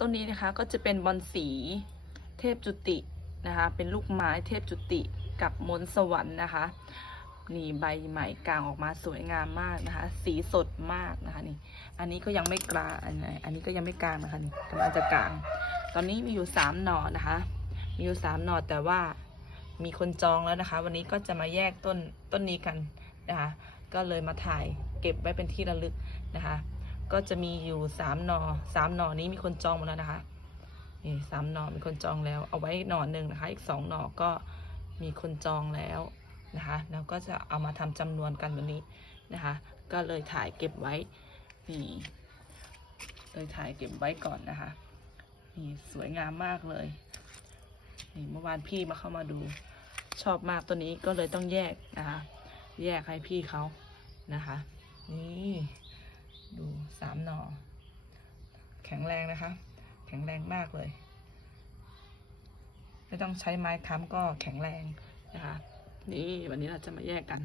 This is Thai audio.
ต้นนี้นะคะก็จะเป็นบอนสีเทพจุตินะคะ เป็นลูกไม้เทพจุติกับมนสวรรค์นะคะ นี่ใบใหม่กลางออกมาสวยงามมากนะคะ สีสดมากนะคะนี่ อันนี้ก็ยังไม่กลางอันไหนอันนี้ก็ยังไม่กลางนะคะนี่กำลังจะกลาง ตอนนี้มีอยู่สามหน่อนะคะ มีอยู่สามหน่อแต่ว่ามีคนจองแล้วนะคะ วันนี้ก็จะมาแยกต้นต้นนี้กันนะคะ ก็เลยมาถ่ายเก็บไว้เป็นที่ระลึกนะคะ ก็จะมีอยู่สามหน่อสามหน่อนี้มีคนจองหมดแล้วนะคะนี่สามหน่อมีคนจองแล้ว เอาไว้หน่อหนึ่งนะคะ อีกสองหน่อก็มีคนจองแล้วนะคะแล้วก็จะเอามาทำจำนวนกันวันนี้นะคะ ก็เลยถ่ายเก็บไว้นี่เลยถ่ายเก็บไว้ก่อนนะคะนี่สวยงามมากเลยนี่เมื่อวานพี่มาเข้ามาดูชอบมากตัวนี้ก็เลยต้องแยกนะคะ แยกให้พี่เขานะคะ นี่ แข็งแรงนะคะ แข็งแรงมากเลย ไม่ต้องใช้ไม้ค้ำก็แข็งแรงนะคะ นี่วันนี้เราจะมาแยกกัน